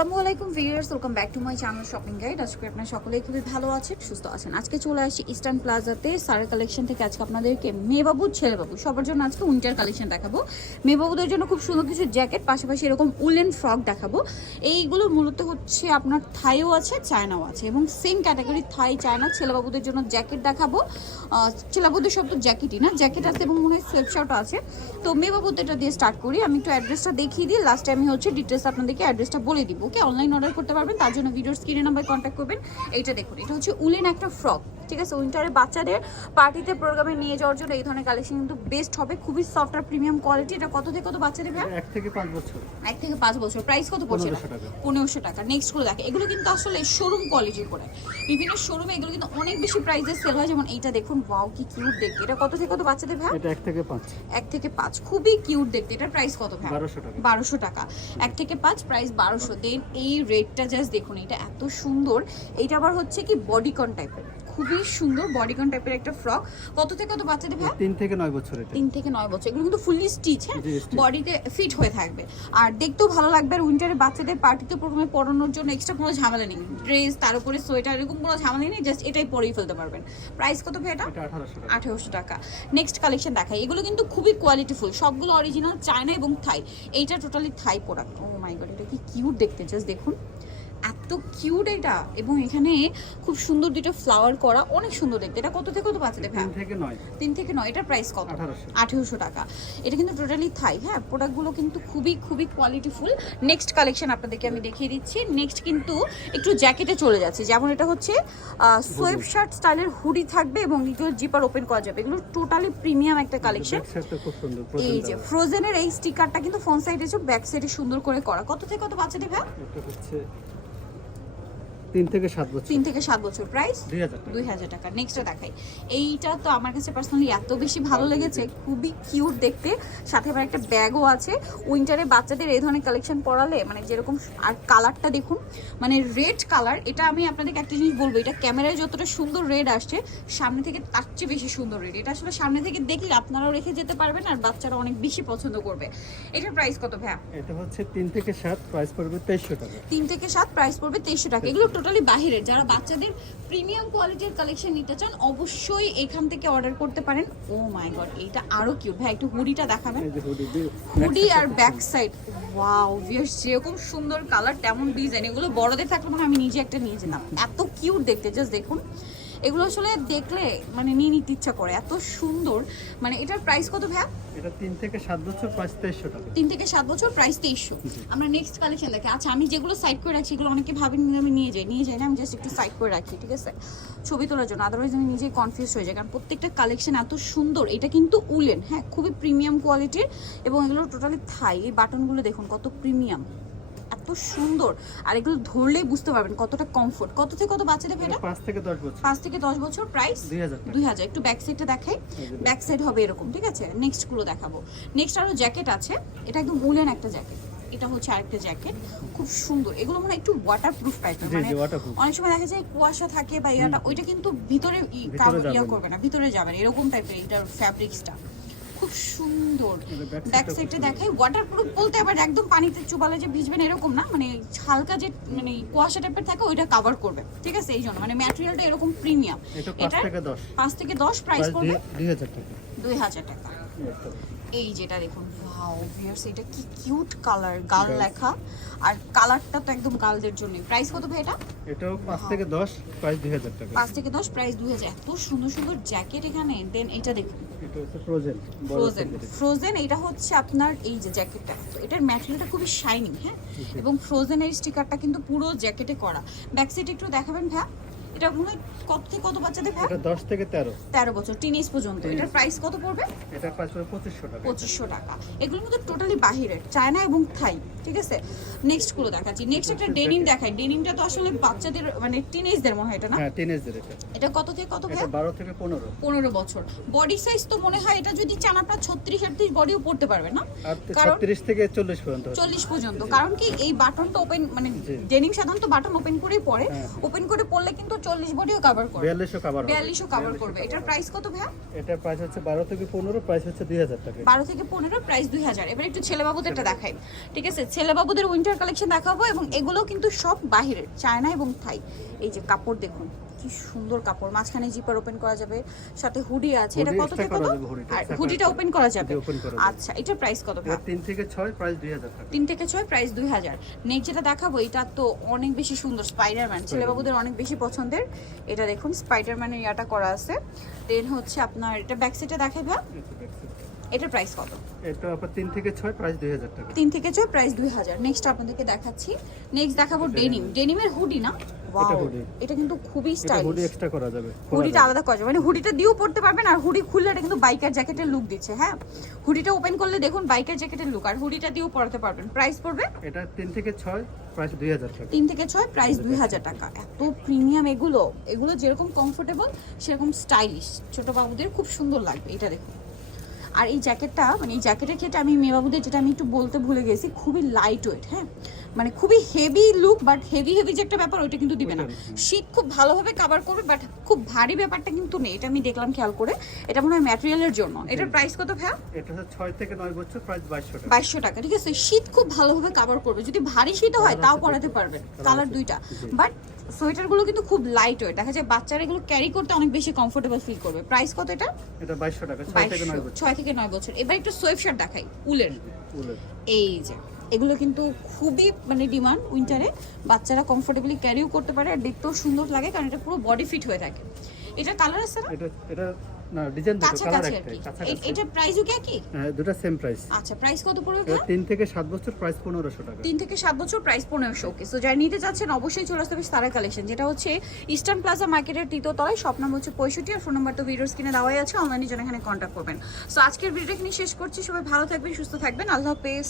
আসসালামু আলাইকুম viewers, welcome back to my channel shopping guide. আজকে আপনারা সকলেই খুবই ভালো আছেন, সুস্থ আছেন। আজকে চলে আসি ইস্টার্ন প্লাজাতে সারা কালেকশন থেকে। আজকে আপনাদেরকে মেয়েবাবু ছেলেবাবু সবার জন্য আজকে উইন্টার কালেকশন দেখাবো। মেয়েবাবুদের জন্য খুব সুন্দর কিছু জ্যাকেট, পাশাপাশি এরকম উলেন ফ্রক দেখাবো। এইগুলো মূলত হচ্ছে আপনার থাইও আছে, চায়নাও আছে, এবং সেম ক্যাটাগরি থাই চায়না। ছেলেবাবুদের জন্য জ্যাকেট দেখাবো। ছেলেবাবুদের সব তো জ্যাকেটই না, জ্যাকেট আছে এবং মনে হয় সোয়েটশার্টও আছে। তো মেয়েবাবুদেরটা দিয়ে স্টার্ট করি। আমি একটু অ্যাড্রেসটা দেখিয়ে দিই, লাস্টে আমি হচ্ছে ডিটেলস আপনাদেরকে অ্যাড্রেসটা বলে দিব। ওকে, অনলাইন অর্ডার করতে পারবেন, তার জন্য ভিডিওর স্ক্রিনে নাম্বার কন্ট্যাক্ট করবেন। এইটা দেখুন, এটা হচ্ছে উলেন একটা ফ্রক, ঠিক আছে। উইন্টারে বাচ্চাদের পার্টিতে প্রোগ্রামে নিয়ে যাওয়ার জন্য এই ধরনের কালেকশন কিন্তু বেস্ট হবে, খুবই সফট আর প্রিমিয়াম কোয়ালিটি। এটা কত থেকে কত বাচ্চাদের ভাই? 1 থেকে 5 বছর। 1 থেকে 5 বছর। প্রাইস কত পড়ছে? 1500 টাকা। নেক্সট গুলো দেখে, এগুলো কিন্তু আসলে শোরুম কোয়ালিটির করে, বিভিন্ন শোরুমে এগুলো কিন্তু অনেক বেশি প্রাইসে সেল হয়। যেমন এইটা দেখুন, ওয়াও কি কিউট দেখতে। এটা কত থেকে কত বাচ্চাদের ভাই? এটা 1 থেকে 5। 1 থেকে 5, খুবই কিউট দেখতে। এটার প্রাইস কত ভাই? 1200 টাকা। 1200 টাকা। 1 থেকে 5, প্রাইস 1200। দেন এই রেডটা জাস্ট দেখুন, এটা এত সুন্দর। এইটা আবার হচ্ছে কি বডিকন টাইপের, খুবই সুন্দর বডিকন টাইপের একটা ফ্রক। কত থেকে কত বাচ্চাদের ভাই? 3 থেকে 9 বছর। এটা 3 থেকে 9 বছর। এগুলো কিন্তু ফুললি স্টিচ, হ্যাঁ, বডিতে ফিট হয়ে থাকবে আর দেখতেও ভালো লাগবে। আর উইন্টারে বাচ্চাদের পার্টিতে প্রোগ্রামে পরানোর জন্য এক্সট্রা কোনো ঝামেলা নেই। ড্রেস, তার উপরে সোয়েটার, এরকম কোনো ঝামেলা নেই, জাস্ট এটাই পরেই ফেলতে পারবেন। প্রাইস কত ভাই এটা? 1800 টাকা। নেক্সট কালেকশন দেখাই। এগুলো কিন্তু খুবই কোয়ালিটিফুল, সবগুলো অরিজিনাল চায়না এবং থাই। এইটা টোটালি থাই প্রোডাক্ট। ও মাই গড, এটা কি কিউট দেখতে, জাস্ট দেখুন এত কিউট এটা। এবং এখানে খুব সুন্দর দুটো ফ্লাওয়ার করা, অনেক সুন্দর দেখতে। এটা কত থেকে কত বাচ্চাদের ভাই? 3 থেকে 9। এটার প্রাইস কত? 1800 টাকা। এটা কিন্তু টোটালি থাই, হ্যাঁ। প্রোডাক্টগুলো কিন্তু খুবই খুবই কোয়ালিটিফুল। নেক্সট কালেকশন আপনাদেরকে আমি দেখিয়ে দিচ্ছি। নেক্সট কিন্তু একটু জ্যাকেটে চলে যাচ্ছে। যেমন এটা হচ্ছে সোয়েব শার্ট স্টাইলের হুডি থাকবে এবং এগুলো জিপার ওপেন করা যাবে। এগুলো টোটালি প্রিমিয়াম একটা কালেকশন। এই যে ফ্রোজেনের এই স্টিকারটা কিন্তু ফ্রন্ট সাইডে আছে, ব্যাক সাইডে সুন্দর করে করা। কত থেকে কত বাচ্চাদের ভাই? এটা হচ্ছে 3 থেকে 7 বছর। 3 থেকে 7 বছর। প্রাইস 2000 টাকা। নেক্সটটা দেখাই। এইটা তো আমার কাছে পার্সোনালি এত বেশি ভালো লেগেছে, খুবই কিউট দেখতে। সাথে আবার একটা ব্যাগও আছে। উইন্টারে বাচ্চাদের এই ধরনের কালেকশন পরালে মানে যেরকম, আর কালারটা দেখুন, মানে রেড কালার। এটা আমি আপনাদেরকে একটা জিনিস বলবো, এটা ক্যামেরায় যতটা সুন্দর রেড আসছে, সামনে থেকে তার চেয়ে বেশি সুন্দর রেড। এটা আসলে সামনে থেকে দেখলে আপনারাও রেখে যেতে পারবেন আর বাচ্চারা অনেক বেশি পছন্দ করবে। এটার প্রাইস কত ভাইয়া? এটা হচ্ছে 3 থেকে 7, প্রাইস পড়বে 2300 টাকা। 3 থেকে 7, প্রাইস পড়বে 2300 টাকা। এগুলো টোটালি বাহিরের। যারা বাচ্চাদের প্রিমিয়াম কোয়ালিটির কালেকশন নিতে চান অবশ্যই এখান থেকে অর্ডার করতে পারেন। ও মাই গড, এইটা আরো কিউট ভাই। একটু হুডিটা দেখাবেন। এই যে হুডি আর ব্যাক সাইড, ওয়াও ভিউয়ার্স, যেরকম সুন্দর কালার তেমন ডিজাইন। এগুলো বড়দের থাকলে মানে আমি নিজে একটা নিয়ে যেতাম, এত কিউট দেখতে। জাস্ট দেখুন, এগুলো আসলে দেখলে মানে নিয়ে নিতে ইচ্ছা করে, এত সুন্দর। মানে এটার প্রাইস কত ভাইয়া? এটা 3 থেকে 7 বছর, প্রাইস 2300 টাকা। 3 থেকে 7 বছর, প্রাইস 2300। আমরা নেক্সট কালেকশন দেখি। আচ্ছা, আমি যেগুলো সাইড করে রাখছি এগুলো অনেকে ভাবেন আমি নিয়ে যাই না, আমি জাস্ট একটু সাইড করে রাখি, ঠিক আছে, ছবি তোলার জন্য। আদারওয়াইজ আমি নিজেই কনফিউজ হয়ে যাই, কারণ প্রত্যেকটা কালেকশন এত সুন্দর। এটা কিন্তু উলেন, হ্যাঁ, খুবই প্রিমিয়াম কোয়ালিটির এবং এগুলো টোটালি থাই। এই বাটনগুলো দেখুন কত প্রিমিয়াম, এত সুন্দর। আর এগুলো ধরলেই বুঝতে পারবেন কতটা কমফোর্ট। কত থেকে কত বাচ্চাদের ভাই? 5 থেকে 10 বছর। 5 থেকে 10 বছর। প্রাইস 2000। একটু ব্যাক সাইডটা দেখাই। ব্যাক সাইড হবে এরকম, ঠিক আছে। নেক্সট গুলো দেখাবো। নেক্সট আরো জ্যাকেট আছে। এটা একদম উলেন একটা জ্যাকেট। এটা হচ্ছে আরেকটা জ্যাকেট, খুব সুন্দর। এগুলো মানে একটু ওয়াটারপ্রুফ টাইপের, মানে অনেক সময় দেখা যায় কুয়াশা থাকে বা ইয়াটা, ওইটা কিন্তু ভিতরে ইয়া করবে না, ভিতরে যাবে না, এরকম টাইপের এটার ফ্যাব্রিক্সটা খুব সুন্দর। ব্যাক সাইডে দেখাই। ওয়াটারপ্রুফ বলতে আবার একদম পানিতে চুবালে যে ভিজবেন এরকম না, মানে হালকা যে মানে কুয়াশা টাইপের থাকে ওইটা কভার করবে, ঠিক আছে। এই জন্য মানে ম্যাটেরিয়ালটা এরকম প্রিমিয়াম। এটা 5 থেকে 10। প্রাইস পড়বে 2000 টাকা। 2000 টাকা। এই যেটা দেখুন, ওয়াও ভিউয়ার্স, এটা কি কিউট কালার, গাল লেখা। আর কালারটা তো একদম গালদের জন্য। প্রাইস কত ভাই এটা? এটাও 5 থেকে 10, প্রাইস 2000 টাকা। 5 থেকে 10, প্রাইস 2000। এত সুন্দর সুন্দর জ্যাকেট এখানে। দেন এটা দেখুন, এটা হচ্ছে ফ্রোজেন। এটা হচ্ছে আপনার এই যে জ্যাকেটটা, তো এটার ম্যাটেরিয়ালটা খুবই শাইনিং, হ্যাঁ, এবং ফ্রোজেনের স্টিকারটা কিন্তু পুরো জ্যাকেটে করা। ব্যাক সাইড একটু দেখাবেন ভাই। এটা মনে হয় কত থেকে কত বাচ্চাদের ভাই? এটা 10 থেকে 13 বছর, টিনেজ পর্যন্ত। এটার প্রাইস কত পড়বে? এটা প্রাইস পড়বে 2500 টাকা। 2500 টাকা। এগুলো কিন্তু টোটালি বাহিরের, চায়না এবং থাই, ঠিক আছে। নেক্সট গুলো দেখাচ্ছি। নেক্সট একটা ডেনিম দেখাই। ডেনিমটা তো আসলে বাচ্চাদের মানে টিনেজদের মনে হয় এটা না? হ্যাঁ, টিনেজদের। এটা কত থেকে কত ভাই? এটা 12 থেকে 15 বছর। বডি সাইজ তো মনে হয় এটা যদি চান আপনারা 36-38 বডিও পড়তে পারবেন না? আর 36 থেকে 40 পর্যন্ত। 40 পর্যন্ত। কারণ কি এই বাটনটা ওপেন, মানে ডেনিম সাধারণত বাটন ওপেন করেই পরে, ওপেন করে পরলে কিন্তু 40 বডিও কভার করবে, 4200 কভার হবে, 4200 কভার করবে। এটার প্রাইস কত ভাইয়া? এটার প্রাইস হচ্ছে 12 থেকে 15, প্রাইস হচ্ছে 2000 টাকা। 12 থেকে 15, প্রাইস 2000। এবার একটু ছেলেবাবুদেরটা দেখাই, ঠিক আছে? ছেলেবাবুদের উইন্টার কালেকশন দেখাবো এবং এগুলো কিন্তু সব বাহিরের, চায়না এবং থাই। এই যে কাপড় দেখুন কি সুন্দর কাপড়, মাঝখানে জিপার ওপেন করা যাবে, সাথে হুডি আছে। এটা কত থেকে কত? আর হুডিটা ওপেন করা যাবে। আচ্ছা, এটার প্রাইস কত ভাই? 3 থেকে 6, প্রাইস 2000 টাকা। 3 থেকে 6, প্রাইস 2000। নেক্সট যেটা দেখাবো এটা তো অনেক বেশি সুন্দর, স্পাইডারম্যান, ছেলেবাবুদের অনেক বেশি পছন্দের। এটা দেখুন স্পাইডারম্যানের ইয়াটা করা আছে। দেন হচ্ছে আপনার এটা ব্যাক সাইডে দেখাই ভাই, এটার প্রাইস কত? এটা আপনার 3 থেকে 6, প্রাইস 2000 টাকা। 3 থেকে 6, প্রাইস 2000। নেক্সট আপনাদেরকে দেখাচ্ছি, নেক্সট দেখাবো ডেনিম। ডেনিমের হুডি না, ওয়াও, এটা কিন্তু খুবই এটা স্টাইলিশ। হুডি এক্সট্রা করা যাবে, হুডিটা আলাদা করা যাবে, মানে হুডিটা দিয়েও পড়তে পারবেন, আর হুডি খুললে এটা কিন্তু বাইকার জ্যাকেটের লুক দিচ্ছে। হ্যাঁ, হুডিটা ওপেন করলে দেখুন বাইকার জ্যাকেটের লুক, আর হুডিটা দিয়েও পড়তে পারবেন। প্রাইস পড়বে এটা 3 থেকে 6, প্রাইস 2000 টাকা। 3 থেকে 6, প্রাইস 2000 টাকা। এত প্রিমিয়াম এগুলো, এগুলো যেরকম কমফোর্টেবল সেরকম স্টাইলিশ, ছোট বাবুদের খুব সুন্দর লাগবে। এটা দেখুন, আর এই জ্যাকেটটা, মানে এই জ্যাকেটের ক্ষেত্রে আমি মেয়ে বাবুদের, যেটা আমি একটু বলতে ভুলে গেছি, খুবই লাইট ওয়েট। হ্যাঁ, মানে খুবই হেভি লুক, বাট হেভি যে একটা ব্যাপার ওইটা কিন্তু দিবে না। শীত খুব ভালোভাবে কভার করবে, বাট খুব ভারী ব্যাপারটা কিন্তু নেই। এটা আমি দেখলাম খেয়াল করে, এটা মনে হয় ম্যাটেরিয়ালের জন্য। এটার প্রাইস কত ভাইয়া? এটা হচ্ছে 6 থেকে 9 বছর, প্রাইস 2200 টাকা। 2200 টাকা, ঠিক আছে? শীত খুব ভালোভাবে কভার করবে, যদি ভারী শীত হয় তাও পরাতে পারবেন, কালার দুইটা। বাট সোয়েটারগুলো কিন্তু খুব লাইট ওয়েট, দেখা যায় বাচ্চারা এগুলো ক্যারি করতে অনেক বেশি কমফোর্টেবল ফিল করবে। প্রাইস কত এটা? এটা 2200 টাকা, 6 থেকে 9 বছর। 6 থেকে 9 বছর। এবার একটু সোয়েট শার্ট দেখাই, উলের। উলের। এই যে এগুলো কিন্তু খুবই মানে ডিমান্ড, উইন্টারে বাচ্চারা কমফোর্টেবলি ক্যারিও করতে পারে, আর দেখতেও সুন্দর লাগে, কারণ এটা পুরো বডি ফিট হয়ে থাকে। এটা কালার আছে না? এটা না, ডিজাইন দুটো, কালার কাছাকাছি আর একটাই, কি। কাছাকাছি। এটা প্রাইসও কি একই? হ্যাঁ, দুটো সেম প্রাইস। আচ্ছা, প্রাইস কত পড়বে এটা ভাই? 3 থেকে 7 বছর, প্রাইস 1500 টাকা। 3 থেকে 7 বছর, প্রাইস 1500। ওকে, সো যারা নিতে চাচ্ছেন অবশ্যই চলে আসতে হবে সারা কালেকশন, যেটা হচ্ছে ইস্টার্ন প্লাজা মার্কেটের 3য় তলায়। শপ নাম্বার হচ্ছে 65, আর ফোন নাম্বার তো ভিডিওর স্ক্রিনে দেওয়াই আছে, অনলাইনে জন্য এখানে কন্ট্যাক্ট করবেন। সো আজকের ভিডিওটা এখানে শেষ করছি, সবাই ভালো থাকবেন, সুস্থ থাকবেন, আল্লাহ হাফেজ।